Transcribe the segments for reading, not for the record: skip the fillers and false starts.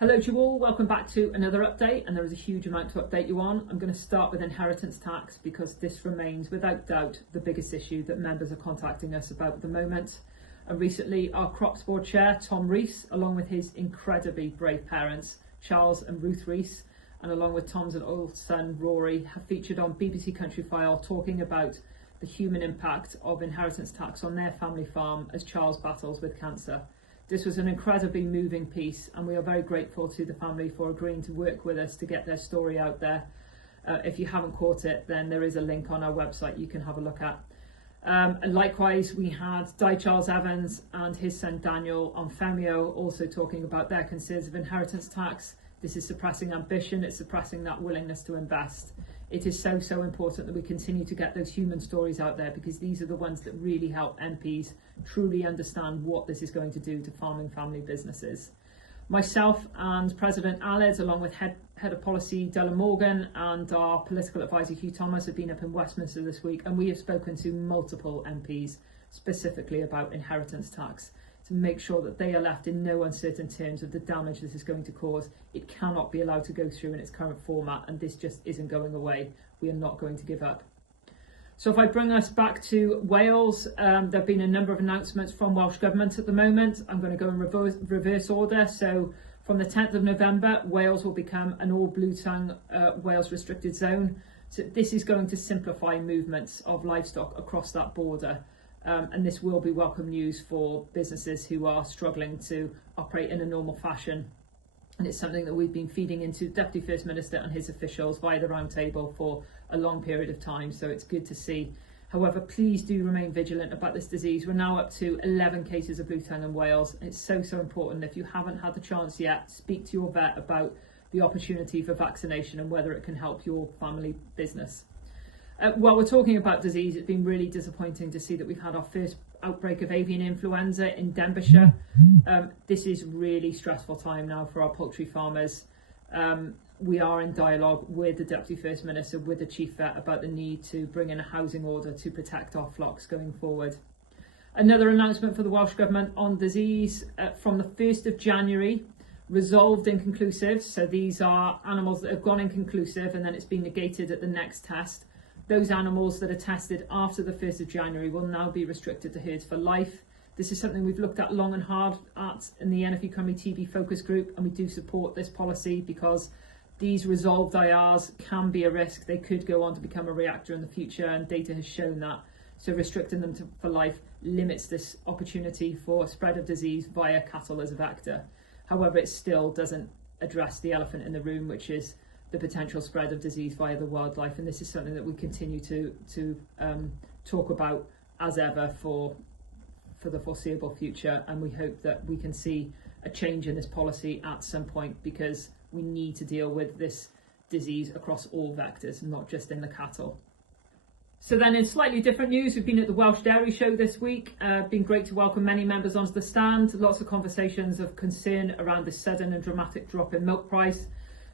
Hello to you all, welcome back to another update, and there is a huge amount to update you on. I'm going to start with inheritance tax because this remains without doubt the biggest issue that members are contacting us about at the moment. And recently our Crops Board Chair, Tom Rees, along with his incredibly brave parents, Charles and Ruth Rees, and along with Tom's old son, Rory, have featured on BBC Countryfile talking about the human impact of inheritance tax on their family farm as Charles battles with cancer. This was an incredibly moving piece, and we are very grateful to the family for agreeing to work with us to get their story out there. If you haven't caught it, then there is a link on our website you can have a look at. And likewise, we had Di Charles Evans and his son Daniel on Femio also talking about their concerns of inheritance tax. This is suppressing ambition, it's suppressing that willingness to invest. It is so important that we continue to get those human stories out there, because these are the ones that really help MPs truly understand what this is going to do to farming family businesses. Myself and President Aled, along with Head of Policy Della Morgan and our political advisor Hugh Thomas, have been up in Westminster this week, and we have spoken to multiple MPs specifically about inheritance tax to make sure that they are left in no uncertain terms of the damage this is going to cause. It cannot be allowed to go through in its current format, and this just isn't going away. We are not going to give up. So if I bring us back to Wales, there have been a number of announcements from Welsh Government at the moment. I'm going to go in reverse order. So from the 10th of November, Wales will become an all blue tongue Wales restricted zone. So this is going to simplify movements of livestock across that border. And this will be welcome news for businesses who are struggling to operate in a normal fashion. And it's something that we've been feeding into Deputy First Minister and his officials via the roundtable for a long period of time, so it's good to see. However, please do remain vigilant about this disease. We're now up to 11 cases of blue tongue in Wales. It's so important. If you haven't had the chance yet, speak to your vet about the opportunity for vaccination and whether it can help your family business. While we're talking about disease, it's been really disappointing to see that we've had our first outbreak of avian influenza in Denbighshire. This is really stressful time now for our poultry farmers. We are in dialogue with the Deputy First Minister, with the Chief Vet, about the need to bring in a housing order to protect our flocks going forward. Another announcement for the Welsh Government on disease from the 1st of January, resolved inconclusive. So these are animals that have gone inconclusive and then it's been negated at the next test. Those animals that are tested after the 1st of January will now be restricted to herds for life. This is something we've looked at long and hard at in the NFU Cymru TB focus group, and we do support this policy because these resolved IRs can be a risk. They could go on to become a reactor in the future, and data has shown that. So restricting them for life limits this opportunity for spread of disease via cattle as a vector. However, it still doesn't address the elephant in the room, which is the potential spread of disease via the wildlife, and this is something that we continue to talk about as ever for the foreseeable future, and we hope that we can see a change in this policy at some point, because we need to deal with this disease across all vectors, not just in the cattle. So then, in slightly different news, we've been at the Welsh Dairy Show this week. Been great to welcome many members onto the stand. Lots of conversations of concern around the sudden and dramatic drop in milk price,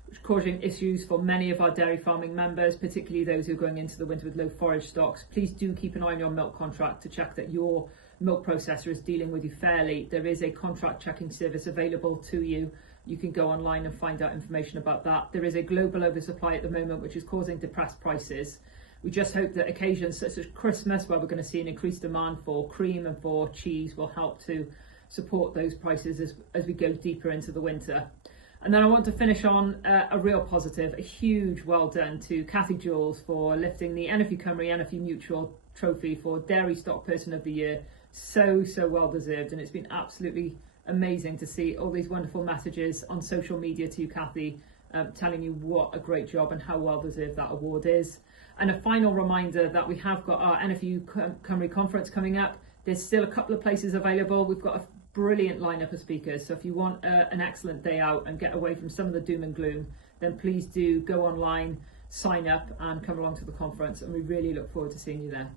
which is causing issues for many of our dairy farming members, particularly those who are going into the winter with low forage stocks. Please do keep an eye on your milk contract to check that your milk processor is dealing with you fairly. There is a contract checking service available to you. You can go online and find out information about that. There is a global oversupply at the moment, which is causing depressed prices. We just hope that occasions such as Christmas, where we're going to see an increased demand for cream and for cheese, will help to support those prices as we go deeper into the winter. And then I want to finish on a real positive, a huge well done to Cathy Jules for lifting the NFU Cymru NFU Mutual Trophy for Dairy Stock Person of the Year. So well deserved, and it's been absolutely amazing to see all these wonderful messages on social media to you, Cathy, telling you what a great job and how well deserved that award is. And a final reminder that we have got our NFU Cymru conference coming up. There's still a couple of places available. We've got a brilliant lineup of speakers, so if you want an excellent day out and get away from some of the doom and gloom, then please do go online, sign up and come along to the conference, and we really look forward to seeing you there.